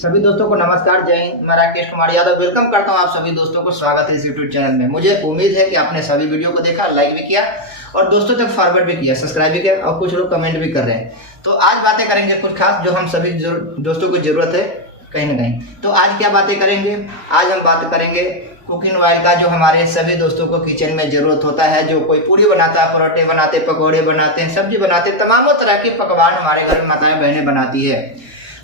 सभी दोस्तों को नमस्कार, जय हिंद। मैं राकेश कुमार यादव वेलकम करता हूं आप सभी दोस्तों को। स्वागत है इस यूट्यूब चैनल में। मुझे उम्मीद है कि आपने सभी वीडियो को देखा, लाइक भी किया और दोस्तों तक फॉरवर्ड भी किया, सब्सक्राइब भी किया और कुछ लोग कमेंट भी कर रहे हैं। तो आज बातें करेंगे कुछ खास जो हम सभी दोस्तों को जरूरत है कहीं ना कहीं। तो आज क्या बातें करेंगे? आज हम बात करेंगे कुकिंग ऑयल का, जो हमारे सभी दोस्तों को किचन में जरूरत होता है। जो कोई पूरी बनाता है, परोठे बनाते, पकौड़े बनाते हैं, सब्जी बनाते, तमामों तरह के पकवान हमारे घर में माताएं बहनें बनाती है।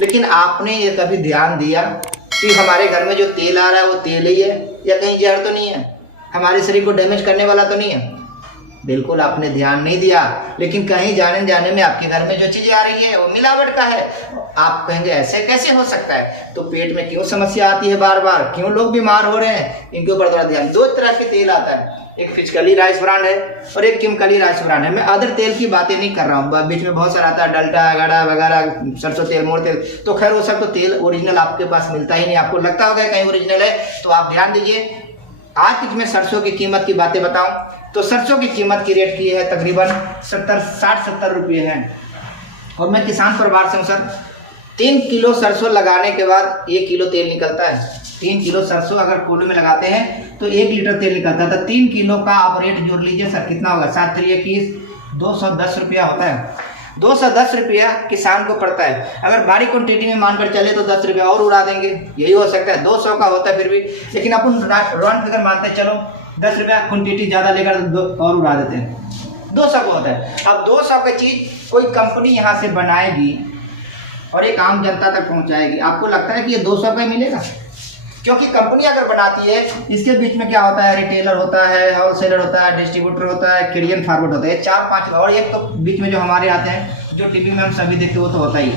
लेकिन आपने ये कभी ध्यान दिया कि हमारे घर में जो तेल आ रहा है वो तेल ही है या कहीं जहर तो नहीं है, हमारे शरीर को डैमेज करने वाला तो नहीं है? बिल्कुल आपने ध्यान नहीं दिया। लेकिन कहीं जाने में आपके घर में जो चीजें आ रही है वो मिलावट का है। आप कहेंगे ऐसे कैसे हो सकता है? तो पेट में क्यों समस्या आती है बार बार, क्यों लोग बीमार हो रहे हैं, इनके ऊपर थोड़ा ध्यान। दो तरह के तेल आता है, एक फिजिकली राइस ब्रांड है और एक केमिकली राइस ब्रांड है। मैं अदर तेल की बातें नहीं कर रहा हूँ, बीच में बहुत सारा आता है डल्टा गड़ा वगैरह, सरसों तेल, मोर तेल। तो खैर वो सब तो तेल ओरिजिनल आपके पास मिलता ही नहीं। आपको लगता होगा कहीं ओरिजिनल है, तो आप ध्यान दीजिए। आज मैं सरसों की कीमत की बातें बताऊं तो सरसों की कीमत की रेट की है तकरीबन 60-70 रुपये है। और मैं किसान परिवार से हूँ सर। 3 किलो सरसों लगाने के बाद 1 किलो तेल निकलता है। 3 किलो सरसों अगर कोल्हू में लगाते हैं तो 1 लीटर तेल निकलता है। तो 3 किलो का आप रेट जोड़ लीजिए सर, कितना होगा? 7 3 21 210 रुपया होता है। 210 रुपया किसान को पड़ता है। अगर भारी क्वांटिटी में मानकर चले तो 10 रुपया और उड़ा देंगे, यही हो सकता है। 200 का होता है फिर भी, लेकिन अपन राउंड फिगर मानते हैं, चलो 10 रुपया क्वांटिटी ज़्यादा लेकर और उड़ा देते हैं। 200 का होता है। अब 200 की चीज़ कोई कंपनी यहाँ से बनाएगी और एक आम जनता तक पहुँचाएगी, आपको लगता है कि ये 200 का ही मिलेगा? क्योंकि कंपनी अगर बनाती है, इसके बीच में क्या होता है? रिटेलर होता है, होलसेलर होता है, डिस्ट्रीब्यूटर होता है, कैरियर फॉरवर्ड होता है, 4-5 और एक तो बीच में जो हमारे आते हैं, जो टीवी में हम सभी देखते हैं, वो तो होता ही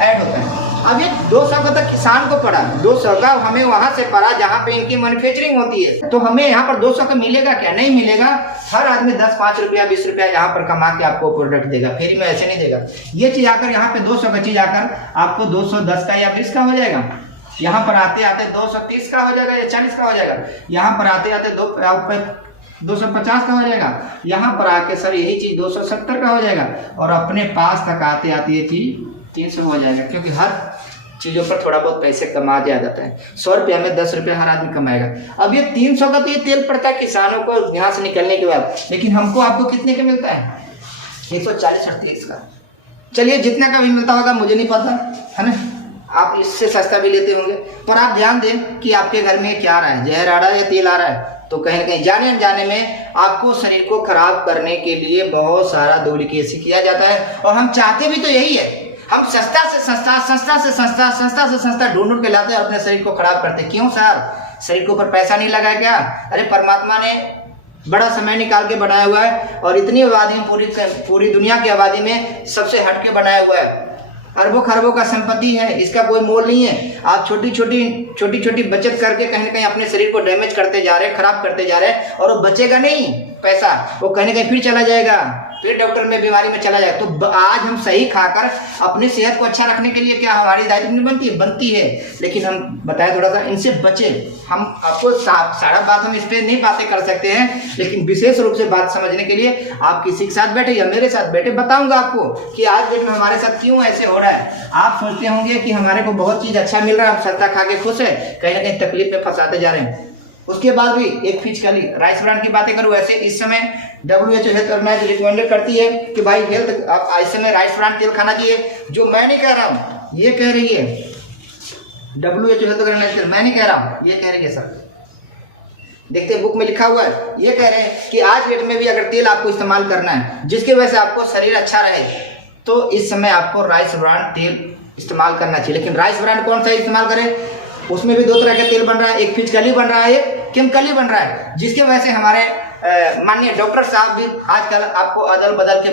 ऐड होता है। अब ये 200 का तो किसान को पड़ा, 200 का हमें वहां से पड़ा जहां पे इनकी मैन्युफैक्चरिंग होती है। तो हमें यहाँ पर 200 का मिलेगा क्या? नहीं मिलेगा। हर आदमी 10-5 रुपया 20 रुपया यहाँ पर कमा के आपको प्रोडक्ट देगा, फ्री में ऐसे नहीं देगा। ये चीज आकर यहाँ पे 200 का चीज आकर आपको 210 का या 20 का हो जाएगा। यहाँ पर आते आते 230 का हो जाएगा या 40 का हो जाएगा। यहाँ पर आते आते 250 का हो जाएगा। यहाँ पर आके सर यही चीज 270 का हो जाएगा। और अपने पास तक आते आते ये चीज 300 हो जाएगा, क्योंकि हर चीजों पर थोड़ा बहुत पैसे कमा दिया जाता है। 100 रुपया में 10 रुपया हर आदमी कमाएगा। अब ये 300 का तो ये तेल पड़ता है किसानों को यहाँ से निकलने के बाद, लेकिन हमको आपको कितने का मिलता है? 140-130 का। चलिए जितने का भी मिलता होगा मुझे नहीं पता, है ना, आप इससे सस्ता भी लेते होंगे। पर आप ध्यान दें कि आपके घर में क्या आ रहा है, जहर आ रहा है या तेल आ रहा है? तो कहीं ना कहीं जाने अनजाने में आपको शरीर को खराब करने के लिए बहुत सारा डुप्लीकेसी किया जाता है। और हम चाहते भी तो यही है, हम सस्ता से सस्ता ढूंढ के लाते हैं और अपने शरीर को खराब करते हैं। क्यों सर? शरीर के ऊपर पैसा नहीं लगाया क्या? अरे परमात्मा ने बड़ा समय निकाल के बनाया हुआ है और इतनी आबादी में, पूरी दुनिया की आबादी में सबसे हट के बनाया हुआ है। अरबों खरबों का संपत्ति है, इसका कोई मोल नहीं है। आप छोटी छोटी बचत करके कहीं ना कहीं अपने शरीर को डैमेज करते जा रहे हैं, खराब करते जा रहे हैं। और वो बचेगा नहीं पैसा, वो कहीं ना कहीं फिर चला जाएगा, फिर डॉक्टर में बीमारी में चला जाएगा। तो आज हम सही खाकर अपनी सेहत को अच्छा रखने के लिए क्या हमारी दायित्व नहीं बनती है। लेकिन हम बताएं थोड़ा सा इनसे बचे। हम आपको सारा बात हम इस पर नहीं बातें कर सकते हैं, लेकिन विशेष रूप से बात समझने के लिए आप किसी के साथ बैठे या मेरे साथ बैठे बताऊंगा आपको कि आज डेट में हमारे साथ क्यों ऐसे हो रहा है। आप सोचते होंगे कि हमारे को बहुत चीज अच्छा मिल रहा है, हम सस्ता खा के खुश है, कहीं ना कहीं तकलीफ में फंसाते जा रहे हैं। उसके बाद भी एक फिजिकली राइस ब्रांड की बातें करूँ, ऐसे इस समय WHO हेल्थ ऑर्गेनाइजेशन रिकमेंडेड करती है कि भाई हेल्थ आप इस समय राइस ब्रांड तेल खाना चाहिए। जो मैं नहीं कह रहा हूँ, ये कह रही है WHO हेल्थ ऑर्गेनाइजेशन, मैं नहीं कह रहा हूँ, ये कह रही है सर। देखते बुक में लिखा हुआ है, ये कह रहे हैं कि आज डेट में भी अगर तेल आपको इस्तेमाल करना है जिसकी वजह से आपको शरीर अच्छा रहे, तो इस समय आपको राइस ब्रांड तेल इस्तेमाल करना चाहिए। लेकिन राइस ब्रांड कौन सा इस्तेमाल करें? उसमें भी 2 तरह का तेल बन रहा है, एक फिजिकली बन रहा है, एक केमिकली बन रहा है, जिसकी वजह से हमारे माननीय डॉक्टर साहब भी आजकल आपको अदल बदल के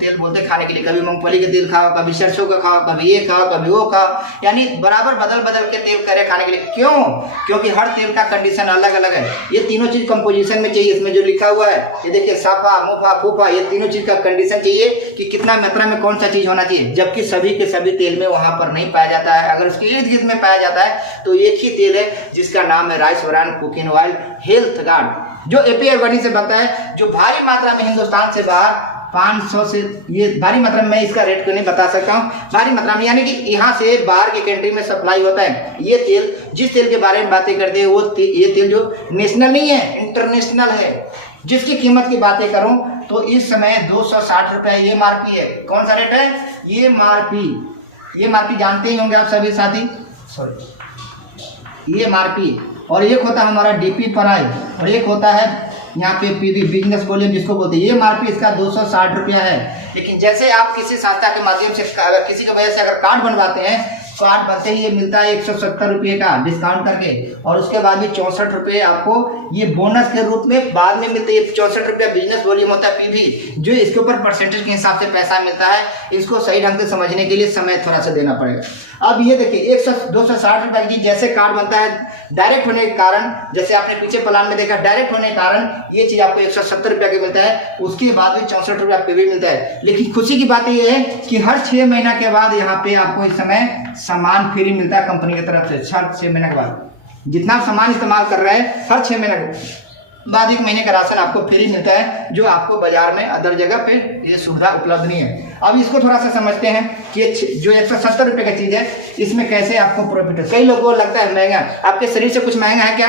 तेल बोलते खाने के लिए। कभी मूंगफली के तेल खाओ, कभी सरसों का खाओ, कभी ये खाओ, कभी वो खाओ, यानी बराबर बदल के तेल करे खाने के लिए। क्यों? क्योंकि हर तेल का कंडीशन अलग अलग है। ये तीनों चीज कंपोजिशन में चाहिए। इसमें जो लिखा हुआ है ये देखिए, साफा मुफा फूफा, ये तीनों चीज का कंडीशन चाहिए कि कितना मात्रा में कौन सा चीज होना चाहिए। जबकि सभी के सभी तेल में वहां पर नहीं पाया जाता है। अगर उसके इर्द गिर्द में पाया जाता है तो एक ही तेल है जिसका नाम है rice brand cooking oil health guard, जो एपीआई वाणी से बनता है, जो भारी मात्रा में हिंदुस्तान से बाहर 500 से, ये भारी मात्रा में मैं इसका रेट क्यों नहीं बता सकता हूँ, भारी मात्रा में यानी कि यहाँ से बाहर की कंट्री में सप्लाई होता है। ये तेल, जिस तेल के बारे में बातें करते हैं वो ये तेल जो नेशनल नहीं है, इंटरनेशनल है, जिसकी कीमत की बातें करूं तो इस समय 260 रुपये ये एमआरपी है। कौन सा रेट है? ये एमआरपी जानते ही होंगे आप सभी साथी, सॉरी, ये एमआरपी। और एक होता है हमारा डीपी प्राई और एक होता है यहाँ पे पीवी बिजनेस वॉल्यूम जिसको बोलते हैं। ये एमआरपी इसका 260 रुपया है। लेकिन जैसे आप किसी संस्था के माध्यम से अगर किसी की वजह से अगर कार्ड बनवाते हैं, कार्ड बनते ही ये मिलता है 170 रुपये का डिस्काउंट करके, और उसके बाद भी 64 रुपये आपको ये बोनस के रूप में बाद में मिलते हैं। 64 रुपया बिजनेस वॉल्यूम होता है पीवी, जो इसके ऊपर परसेंटेज के हिसाब से पैसा मिलता है। इसको सही ढंग से समझने के लिए समय थोड़ा सा देना पड़ेगा। अब ये देखिए 260 रुपये की जैसे कार्ड बनता है डायरेक्ट होने के कारण, जैसे आपने पीछे प्लान में देखा डायरेक्ट होने के कारण ये चीज आपको 170 रुपये का मिलता है, उसके बाद भी 64 रुपया पीवी मिलता है। लेकिन खुशी की बात यह है कि हर 6 महीना के बाद यहाँ पे आपको इस समय सामान फ्री मिलता है कंपनी की तरफ से। 6 महीने के बाद जितना आप सामान इस्तेमाल कर रहे हैं, हर 6 महीने के बाद 1 महीने का राशन आपको फ्री मिलता है, जो आपको बाजार में अदर जगह पे ये सुविधा उपलब्ध नहीं है। अब इसको थोड़ा सा समझते हैं कि जो 170 रुपये का चीज़ है इसमें कैसे आपको प्रॉफिट है। कई लोगों को लगता है महंगा, आपके शरीर से कुछ महंगा है क्या?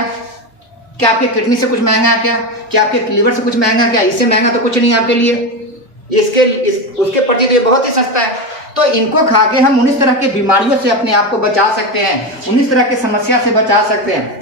क्या आपके किडनी से कुछ महंगा है क्या? क्या आपके लीवर से कुछ महंगा है क्या? इससे महंगा तो कुछ नहीं है आपके लिए, उसके प्रति तो ये बहुत ही सस्ता है। तो इनको खा के हम 19 तरह की बीमारियों से अपने आप को बचा सकते हैं, 19 तरह की समस्या से बचा सकते हैं।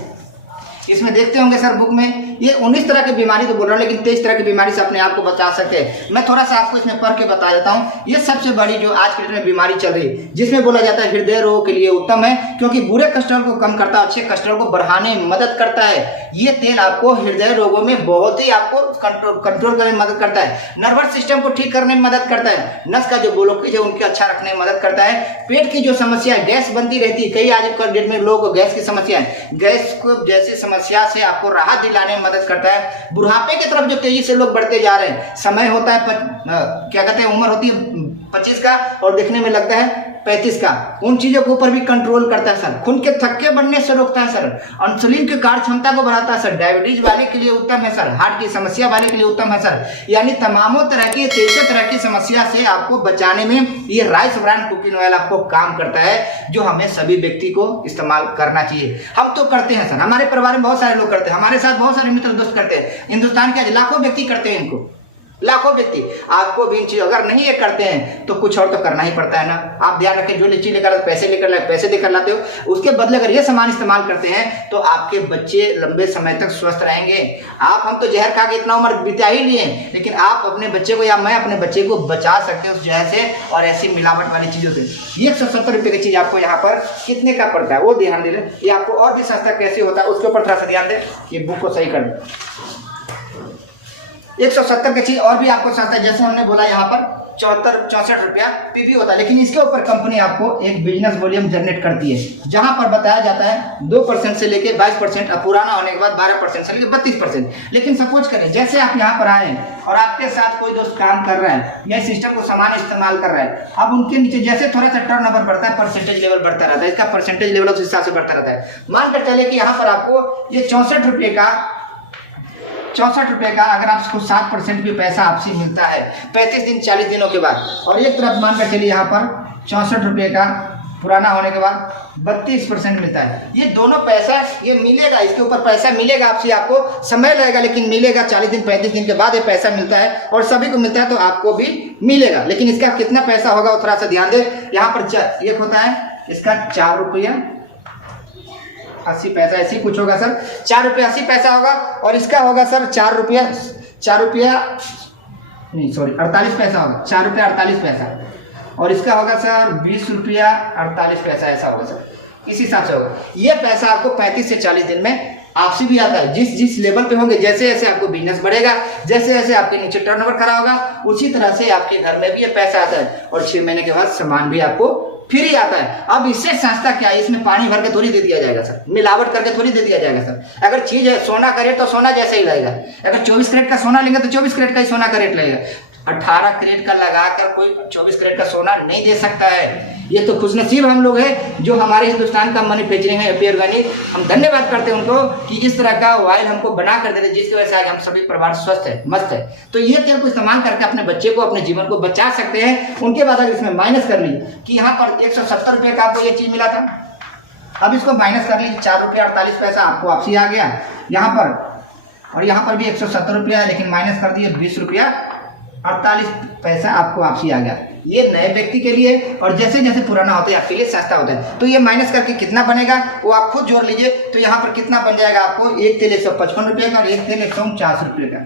इसमें देखते होंगे सर बुक में ये 19 तरह की बीमारी तो बोल रहा हूँ, लेकिन 23 तरह की बीमारी से अपने आप को बचा सकते हैं। मैं थोड़ा सा आपको इसमें पढ़ के बता देता हूँ। ये सबसे बड़ी जो आज के डेट में बीमारी चल रही है, जिसमें बोला जाता है हृदय रोग के लिए उत्तम है, क्योंकि बुरे कोलेस्ट्रॉल को कम करता है, अच्छे कोलेस्ट्रॉल को बढ़ाने में मदद करता है। ये तेल आपको हृदय रोगों में बहुत ही आपको कंट्रोल करने में मदद करता है, नर्वस सिस्टम को ठीक करने में मदद करता है, नस का जो ब्लॉकेज है उनके अच्छा रखने में मदद करता है, पेट की जो समस्या है, गैस बनती रहती है, कई आज के डेट में लोगों को गैस की समस्या है, गैस को जैसी समस्या से आपको राहत दिलाने में मदद करता है। बुढ़ापे की तरफ जो तेजी से लोग बढ़ते जा रहे हैं, समय होता है क्या कहते हैं, उम्र होती है 25 का और देखने में लगता है 35 का, उन चीजों के ऊपर भी कंट्रोल करता है सर। खून के थक्के बढ़ने से रोकता है सर, इंसुलिन की कार्य क्षमता को बढ़ाता है सर, डायबिटीज वाले के लिए उत्तम है सर, हार्ट की समस्या वाले के लिए उत्तम है सर। यानी तमामों तरह की 23 तरह की समस्या से आपको बचाने में ये राइस ब्रांड कुकिंग ऑयल आपको काम करता है, जो हमें सभी व्यक्ति को इस्तेमाल करना चाहिए। हम तो करते हैं सर, हमारे परिवार में बहुत सारे लोग करते हैं, हमारे साथ बहुत सारे मित्र दोस्त करते हैं, हिंदुस्तान के लाखों व्यक्ति करते हैं इनको, लाखों व्यक्ति। आपको भी इन चीज अगर नहीं ये करते हैं तो कुछ और तो करना ही पड़ता है ना। आप ध्यान रखें, जो चीज लेकर पैसे देकर लाते हो, उसके बदले अगर ये सामान इस्तेमाल करते हैं तो आपके बच्चे लंबे समय तक स्वस्थ रहेंगे। हम तो जहर खा के इतना उम्र बिता ही लिए, लेकिन आप अपने बच्चे को या मैं अपने बच्चे को बचा सकते हैं उस जहर से और ऐसी मिलावट वाली चीजों से। ये 170 रुपये की चीज आपको यहाँ पर कितने का पड़ता है वो ध्यान दे। ये आपको और भी सस्ता कैसे होता है उसके ऊपर थोड़ा सा ध्यान दे, ये बुक को सही कर दे। 170 की चीज और भी आपको सस्ता है, जैसे हमने बोला यहाँ पर 64 रुपया पीवी होता है, लेकिन इसके ऊपर कंपनी आपको एक बिजनेस वॉल्यूम जनरेट करती है, जहां पर बताया जाता है 2% से लेके 22%, पुराना होने के बाद 12% से लेके 32%। लेकिन सपोज करें जैसे आप यहाँ पर आए और आपके साथ कोई दोस्त काम कर रहा है या सिस्टम को सामान इस्तेमाल कर रहा है, अब उनके नीचे जैसे थोड़ा सा टर्नओवर बढ़ता है, परसेंटेज लेवल बढ़ता रहता है, इसका परसेंटेज लेवल उस हिसाब से बढ़ता रहता है। मानकर चले कि यहाँ पर आपको ये 64 रुपये का अगर आपको 7% भी पैसा आपसे मिलता है 35 दिन 40 दिनों के बाद, और एक तरफ मानकर चलिए यहाँ पर 64 रुपये का पुराना होने के बाद 32% मिलता है। ये दोनों पैसा ये मिलेगा, इसके ऊपर पैसा मिलेगा आपसे, आपको समय लगेगा लेकिन मिलेगा। 40 दिन 35 दिन के बाद ये पैसा मिलता है और सभी को मिलता है, तो आपको भी मिलेगा। लेकिन इसका कितना पैसा होगा वो थोड़ा सा ध्यान दे। यहाँ पर एक होता है इसका 4 रुपया 80 पैसा, ऐसी कुछ होगा सर, 4 रुपया 80 पैसा होगा, और इसका होगा सर 4 रुपया नहीं सॉरी 48 पैसा होगा, 4 रुपया 48 पैसा, और इसका होगा सर 20 रुपया 48 पैसा, ऐसा होगा सर, इस हिसाब से होगा। ये पैसा आपको 35 से 40 दिन में आपसे भी आता है। जिस लेवल पे होंगे, जैसे जैसे आपको बिजनेस बढ़ेगा, जैसे जैसे आपके नीचे टर्नओवर खड़ा होगा, उसी तरह से आपके घर में भी ये पैसा आता है, और 6 महीने के बाद सामान भी आपको फ्री आता है। अब इससे सस्ता क्या है, इसमें पानी भर के थोड़ी दे दिया जाएगा सर, मिलावट करके थोड़ी दे दिया जाएगा सर। अगर चीज है सोना का रेट तो सोना जैसा ही लगेगा, अगर 24 कैरेट का सोना लेंगे तो 24 कैरेट का ही सोना का रेट लगेगा, 18 कैरेट का लगाकर कोई 24 कैरेट का सोना नहीं दे सकता है। ये तो खुशनसीब हम लोग हैं जो हमारे हिंदुस्तान का मैन्युफैक्चरिंग है एपी ऑर्गेनिक। हम धन्यवाद करते हैं उनको कि इस तरह का ऑयल हमको बना कर दे रहे, जिसकी वजह से आज हम सभी परिवार स्वस्थ है, मस्त है। तो ये तेल को इस्तेमाल करके अपने बच्चे को, अपने जीवन को बचा सकते हैं। उनके बाद अगर इसमें माइनस कर लीजिए कि यहाँ पर 170 रुपये का आपको ये चीज मिला था, अब इसको माइनस कर लीजिए, 4 रुपये 48 पैसा आपको वापसी आ गया यहाँ पर, और यहाँ पर भी 170 रुपया है, लेकिन माइनस कर दिए 20 रुपया 48 पैसा आपको वापसी आ गया। ये नए व्यक्ति के लिए, और जैसे जैसे पुराना होता है आपके लिए सस्ता होता है। तो ये माइनस करके कितना बनेगा वो आप खुद जोड़ लीजिए। तो यहाँ पर कितना बन जाएगा आपको, एक तेल 155 रुपये का और एक तेल 149 रुपये का।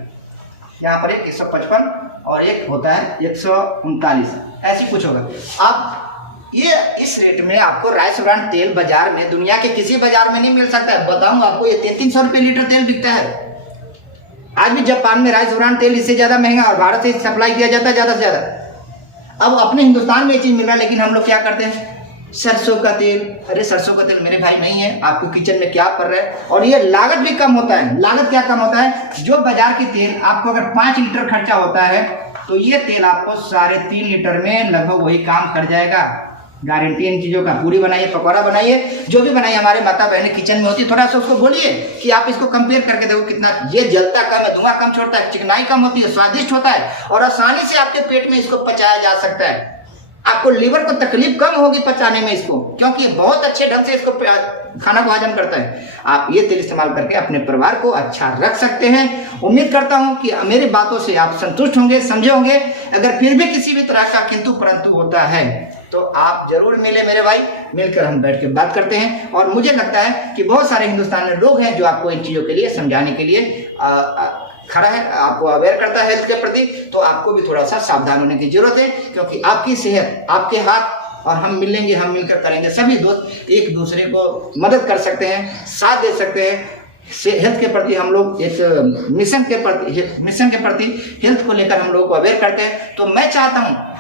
यहाँ पर एक 155 और एक होता है 139, ऐसी कुछ होगा। आप ये इस रेट में आपको राइस ब्रांड तेल बाजार में, दुनिया के किसी बाजार में नहीं मिल सकता है। बताऊँ आपको, ये 300 रुपये लीटर तेल बिकता है। आज भी जापान में राइस ब्रांड तेल इससे ज़्यादा महंगा, और भारत से सप्लाई किया जाता है ज़्यादा से ज़्यादा। अब अपने हिंदुस्तान में ये चीज़ मिल रहा है, लेकिन हम लोग क्या करते हैं, सरसों का तेल। अरे सरसों का तेल मेरे भाई नहीं है, आपको किचन में क्या पड़ रहा है। और ये लागत भी कम होता है। लागत क्या कम होता है, जो बाजार की तेल आपको अगर 5 लीटर खर्चा होता है, तो ये तेल आपको 3.5 लीटर में लगभग वही काम कर जाएगा। गारंटी इन चीज़ों का। पूरी बनाइए, पकौड़ा बनाइए, जो भी बनाइए, हमारे माता बहनें किचन में होती है, थोड़ा सा उसको बोलिए कि आप इसको कंपेयर करके देखो कितना ये जलता कम है, धुआं कम छोड़ता है, चिकनाई कम होती है, स्वादिष्ट होता है, और आसानी से आपके पेट में इसको पचाया जा सकता है। आपको लीवर को तकलीफ कम होगी पचाने में इसको, क्योंकि बहुत अच्छे ढंग से इसको खाना को हजम करता है। आप ये तेल इस्तेमाल करके अपने परिवार को अच्छा रख सकते हैं। उम्मीद करता हूं कि मेरी बातों से आप संतुष्ट होंगे, समझे होंगे। अगर फिर भी किसी भी तरह का किंतु परंतु होता है तो आप जरूर मिले मेरे भाई, मिलकर हम बैठ के बात करते हैं। और मुझे लगता है कि बहुत सारे हिंदुस्तान में लोग हैं जो आपको इन चीज़ों के लिए समझाने के लिए खड़ा है, आपको अवेयर करता है हेल्थ के प्रति। तो आपको भी थोड़ा सा सावधान होने की जरूरत है, क्योंकि आपकी सेहत आपके हाथ, और हम मिलेंगे, हम मिलकर करेंगे। सभी दोस्त एक दूसरे को मदद कर सकते हैं, साथ दे सकते हैं। हेल्थ के प्रति हम लोग एक मिशन के प्रति हेल्थ को लेकर हम लोग को अवेयर करते हैं। तो मैं चाहता हूँ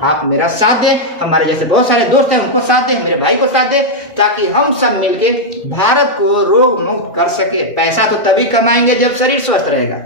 आप मेरा साथ दें, हमारे जैसे बहुत सारे दोस्त हैं उनको साथ दें, मेरे भाई को साथ दें, ताकि हम सब मिलके भारत को रोग मुक्त कर सके। पैसा तो तभी कमाएंगे जब शरीर स्वस्थ रहेगा।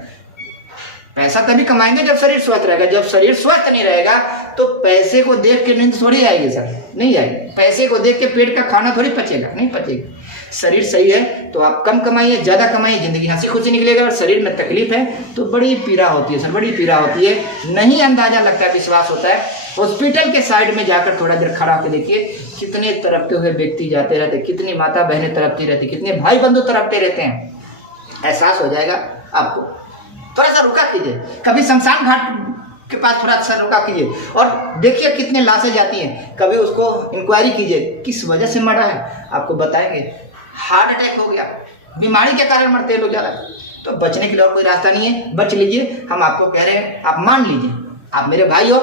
पैसा तभी कमाएंगे जब शरीर स्वस्थ रहेगा। जब शरीर स्वस्थ नहीं रहेगा तो पैसे को देख के नींद थोड़ी आएगी सर, नहीं आएगी। पैसे को देख के पेट का खाना थोड़ी पचेगा, नहीं पचेगा। शरीर सही है तो आप कम कमाइए, ज़्यादा कमाइए, जिंदगी हंसी खुशी निकलेगा। और शरीर में तकलीफ है तो बड़ी पीड़ा होती है सर, बड़ी पीड़ा होती है। नहीं अंदाजा लगता है, विश्वास होता है। हॉस्पिटल के साइड में जाकर थोड़ा देर खड़ा होकर देखिए, कितने तड़पते हुए व्यक्ति जाते रहते, कितनी माता बहनें तड़पती रहती, कितने भाई बंधु तड़पते रहते हैं। एहसास हो जाएगा आपको। थोड़ा सा रुका कीजिए, कभी शमशान घाट के पास थोड़ा सा रुका कीजिए और देखिए कितने लाशें जाती हैं। कभी उसको इंक्वायरी कीजिए किस वजह से मरा है, आपको बताएंगे। हार्ट अटैक हो गया, बीमारी के कारण मरते हैं लोग ज़्यादा। तो बचने के लिए और कोई रास्ता नहीं है, बच लीजिए। हम आपको कह रहे हैं, आप मान लीजिए, आप मेरे भाई हो,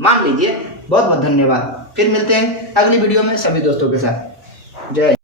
मान लीजिए। बहुत बहुत धन्यवाद। फिर मिलते हैं अगली वीडियो में सभी दोस्तों के साथ। जय।